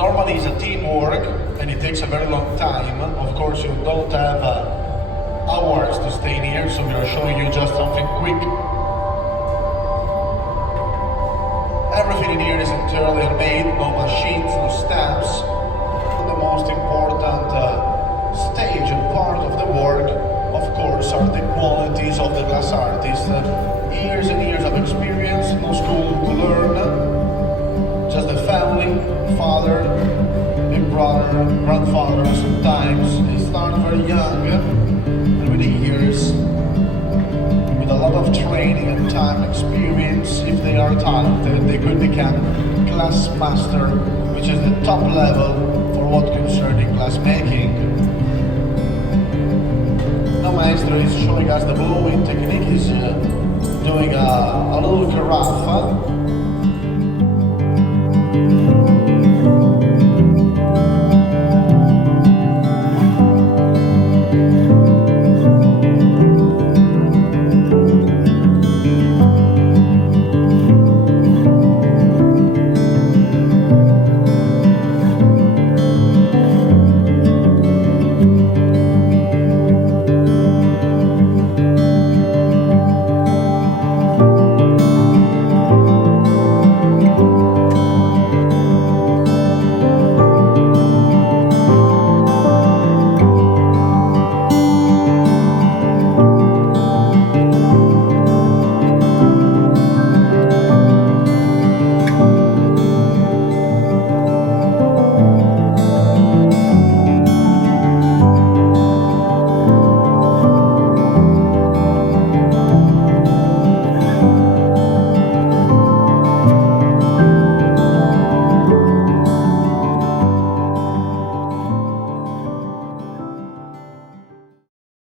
Normally it's a teamwork and it takes a very long time. Of course you don't have hours to stay here, so we are showing you just something quick. Everything in here is entirely handmade, no machines, no stamps. The most important stage and part of the work, of course, are the qualities of the glass artist. Years and years of experience, no school to learn, just the family, father, big brother, grandfather sometimes. They start very young, and with the years, with a lot of training and time experience, if they are talented, they could become glass master, which is the top level for what concerning glass making. Now Maestro is showing us the blowing technique. He's doing a little carafe